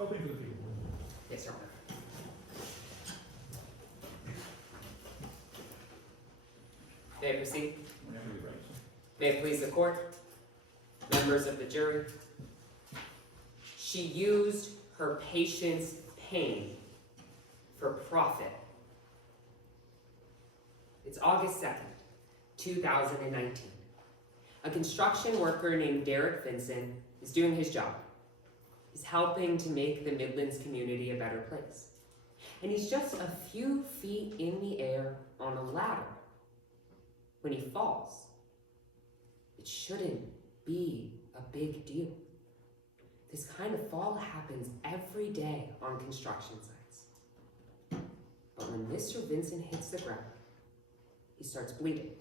Open for the people. Yes, Your Honor. May I proceed? Whenever you're ready. May it please the court, members of the jury. She used her patient's pain for profit. It's August 2nd, 2019. A construction worker named Derek Vinson is doing his job. He's helping to make the Midlands community a better place. And he's just a few feet in the air on a ladder when he falls. It shouldn't be a big deal. This kind of fall happens every day on construction sites. But when Mr. Vinson hits the ground, he starts bleeding.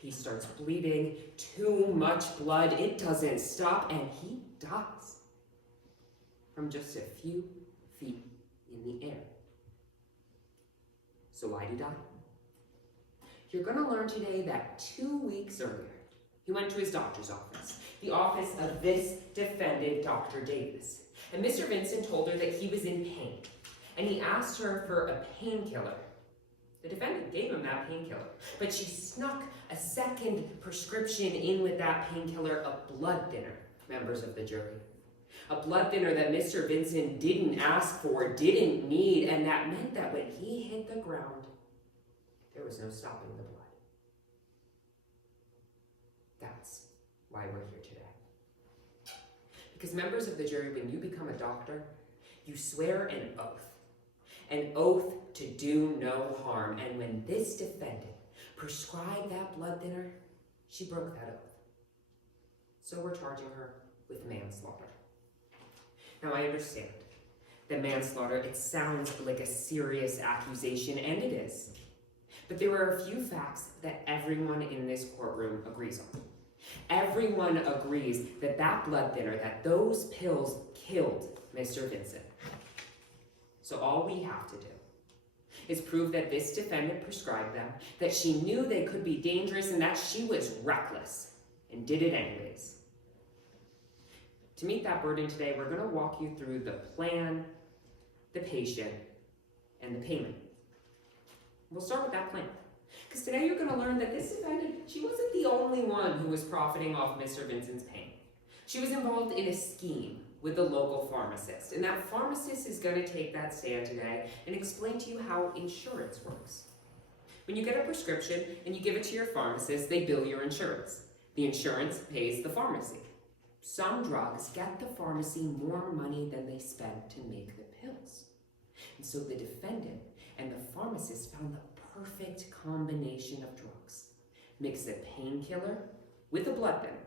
He starts bleeding, too much blood, it doesn't stop, and he dies from just a few feet in the air. So why'd he die? You're gonna learn today that 2 weeks earlier, he went to his doctor's office, the office of this defendant, Dr. Davis. And Mr. Vinson told her that he was in pain, and he asked her for a painkiller. The defendant gave him that painkiller, but she snuck a second prescription in with that painkiller, a blood thinner, members of the jury. A blood thinner that Mr. Vinson didn't ask for, didn't need, and that meant that when he hit the ground, there was no stopping the blood. That's why we're here today. Because members of the jury, when you become a doctor, you swear an oath to do no harm. And when this defendant prescribed that blood thinner, she broke that oath. So we're charging her with manslaughter. Now I understand that manslaughter, it sounds like a serious accusation, and it is. But there are a few facts that everyone in this courtroom agrees on. Everyone agrees that that blood thinner, that those pills killed Mr. Vinson. So all we have to do is prove that this defendant prescribed them, that she knew they could be dangerous, and that she was reckless and did it anyways. To meet that burden today, we're going to walk you through the plan, the patient, and the payment. We'll start with that plan. Because today you're going to learn that this defendant, she wasn't the only one who was profiting off Mr. Vinson's pain. She was involved in a scheme with the local pharmacist. And that pharmacist is going to take that stand today and explain to you how insurance works. When you get a prescription and you give it to your pharmacist, they bill your insurance. The insurance pays the pharmacy. Some drugs get the pharmacy more money than they spend to make the pills. And so the defendant and the pharmacist found the perfect combination of drugs. Mix a painkiller with a blood thinner.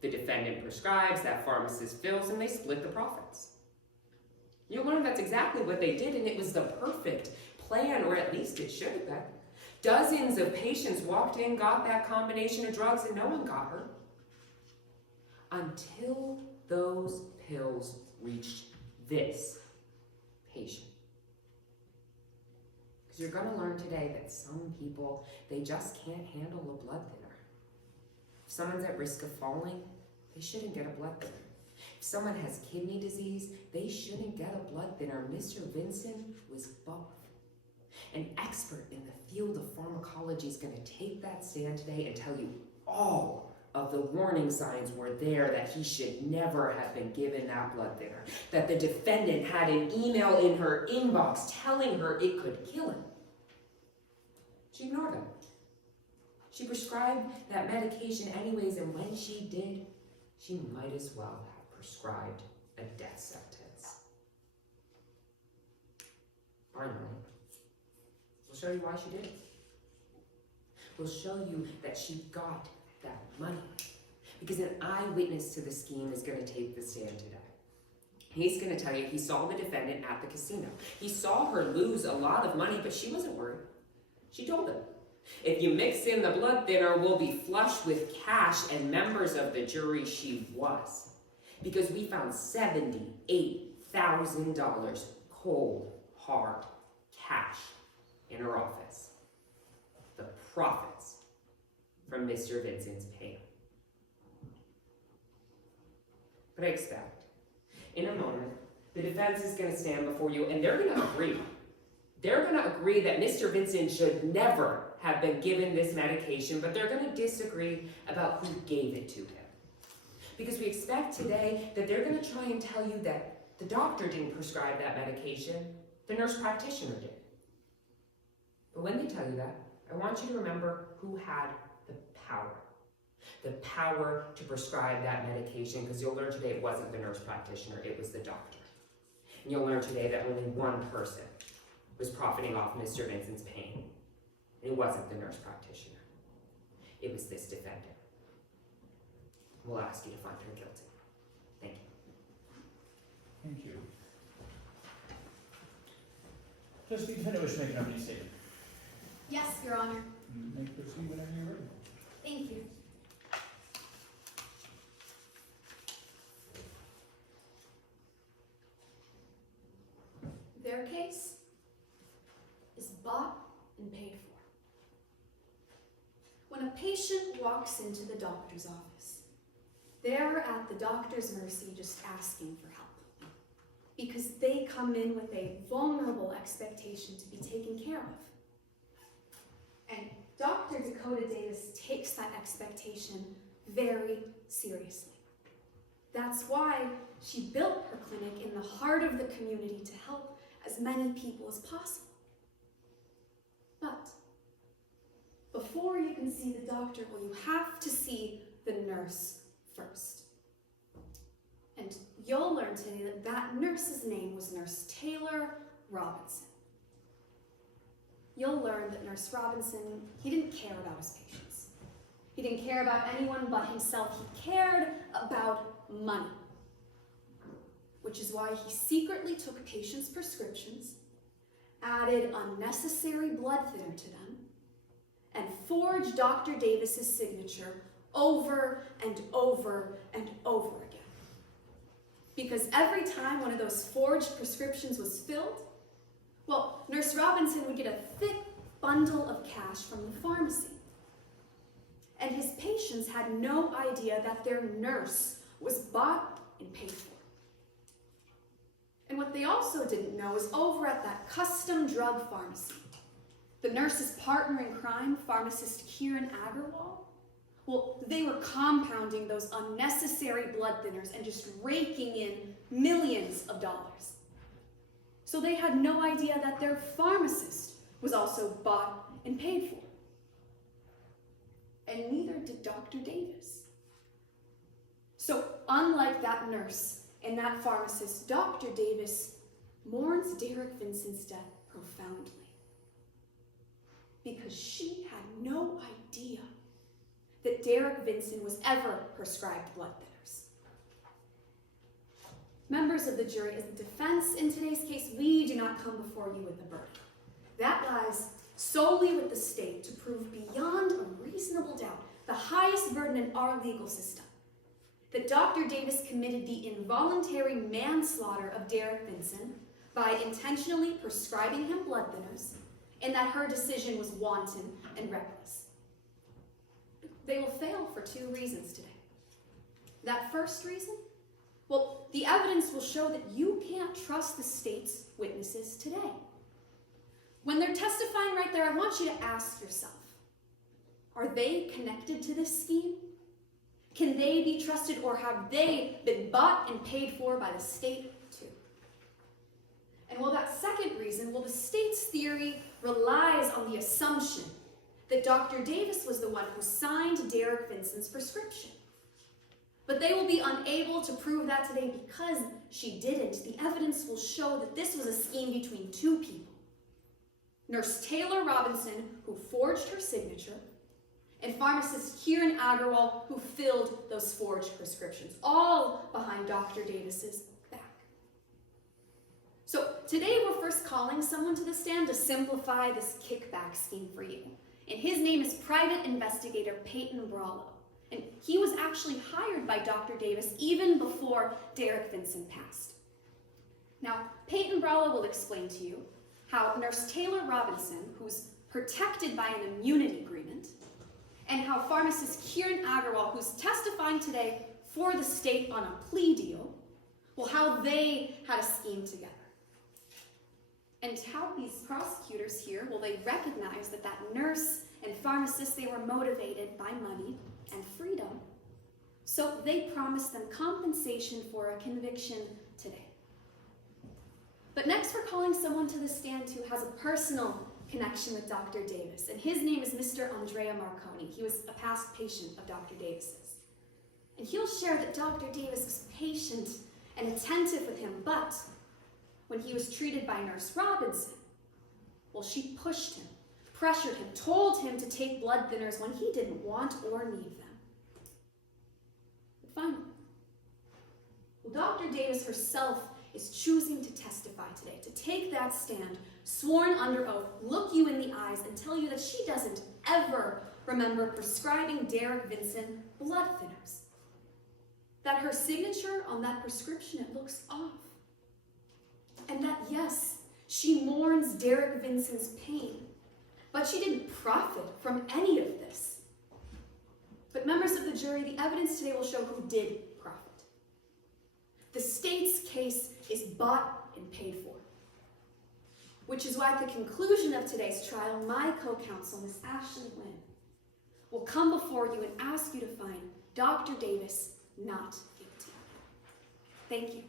The defendant prescribes, that pharmacist fills, and they split the profits. You'll learn that's exactly what they did, and it was the perfect plan, or at least it should have been. Dozens of patients walked in, got that combination of drugs, and no one got hurt. Until those pills reached this patient. Because you're going to learn today that some people, they just can't handle a blood thinner. If someone's at risk of falling, they shouldn't get a blood thinner. If someone has kidney disease, they shouldn't get a blood thinner. Mr. Vinson was both. An expert in the field of pharmacology is going to take that stand today and tell you all of the warning signs were there that he should never have been given that blood thinner, that the defendant had an email in her inbox telling her it could kill him. She ignored him. She prescribed that medication anyways, and when she did, she might as well have prescribed a death sentence. Finally, we'll show you why she did it. We'll show you that she got that money, because an eyewitness to the scheme is going to take the stand today. He's going to tell you he saw the defendant at the casino. He saw her lose a lot of money, but she wasn't worried. She told him, if you mix in the blood thinner, we'll be flush with cash. And members of the jury, she was, because we found $78,000 cold, hard cash in her office. The profits from Mr. Vinson's pain. But I expect, in a moment, The defense is going to stand before you, and they're going to agree. They're going to agree that Mr. Vincent should never have been given this medication, but they're going to disagree about who gave it to him. Because we expect today that they're going to try and tell you that the doctor didn't prescribe that medication, the nurse practitioner did. But when they tell you that, I want you to remember who had the power. The power to prescribe that medication, because you'll learn today it wasn't the nurse practitioner, it was the doctor. And you'll learn today that only one person was profiting off Mr. Vincent's pain. And it wasn't the nurse practitioner. It was this defendant. We'll ask you to find her guilty. Thank you. Thank you. Does the defendant wish to make an opening statement? Yes, Your Honor. You may proceed whenever you're ready. Thank you. Their case is bought and paid for. When a patient walks into the doctor's office, they're at the doctor's mercy just asking for help, because they come in with a vulnerable expectation to be taken care of. And Dr. Dakota Davis takes that expectation very seriously. That's why she built her clinic in the heart of the community to help as many people as possible. But before you can see the doctor, well, you have to see the nurse first. And you'll learn today that that nurse's name was Nurse Taylor Robinson. You'll learn that Nurse Robinson, he didn't care about his patients. He didn't care about anyone but himself. He cared about money, which is why he secretly took patients' prescriptions, added unnecessary blood thinner to them, and forged Dr. Davis's signature over and over and over again. Because every time one of those forged prescriptions was filled, well, Nurse Robinson would get a thick bundle of cash from the pharmacy. And his patients had no idea that their nurse was bought and paid for. And what they also didn't know is over at that custom drug pharmacy, the nurse's partner in crime, pharmacist Kieran Agarwal, well, they were compounding those unnecessary blood thinners and just raking in millions of dollars. So they had no idea that their pharmacist was also bought and paid for. And neither did Dr. Davis. So unlike that nurse and that pharmacist, Dr. Davis mourns Derek Vincent's death profoundly, because she had no idea that Derek Vincent was ever prescribed blood thinners. Members of the jury, as the defense in today's case, we do not come before you with a verdict. That lies solely with the state to prove beyond a reasonable doubt, the highest burden in our legal system, that Dr. Davis committed the involuntary manslaughter of Derek Vincent by intentionally prescribing him blood thinners, and that her decision was wanton and reckless. They will fail for two reasons today. That first reason, well, the evidence will show that you can't trust the state's witnesses today. When they're testifying right there, I want you to ask yourself, are they connected to this scheme? Can they be trusted, or have they been bought and paid for by the state too? And well, that second reason, well, the state's theory relies on the assumption that Dr. Davis was the one who signed Derek Vincent's prescription. But they will be unable to prove that today because she didn't. The evidence will show that this was a scheme between two people. Nurse Taylor Robinson, who forged her signature, and pharmacist Kieran Agarwal, who filled those forged prescriptions, all behind Dr. Davis's back. So today we're first calling someone to the stand to simplify this kickback scheme for you. And his name is Private Investigator Peyton Brallo. And he was actually hired by Dr. Davis even before Derek Vincent passed. Now, Peyton Brallo will explain to you how Nurse Taylor Robinson, who's protected by an immunity agreement, and how pharmacist Kieran Agarwal, who's testifying today for the state on a plea deal, Well, how they had a scheme together. And how these prosecutors here, well, they recognized that that nurse and pharmacist, they were motivated by money and freedom. So they promised them compensation for a conviction today. But next we're calling someone to the stand who has a personal connection with Dr. Davis, and his name is Mr. Andrea Marconi. He was a past patient of Dr. Davis's. And he'll share that Dr. Davis was patient and attentive with him, but when he was treated by Nurse Robinson, well, she pushed him, pressured him, told him to take blood thinners when he didn't want or need them. But finally, well, Dr. Davis herself is choosing to testify today, to take that stand, sworn under oath, look you in the eyes, and tell you that she doesn't ever remember prescribing Derek Vinson blood thinners. That her signature on that prescription, it looks off. And that, yes, she mourns Derek Vinson's pain, but she didn't profit from any of this. But members of the jury, the evidence today will show who did profit. The state's case is bought and paid for, which is why at the conclusion of today's trial, my co-counsel, Ms. Ashley Wynn, will come before you and ask you to find Dr. Davis not guilty. Thank you.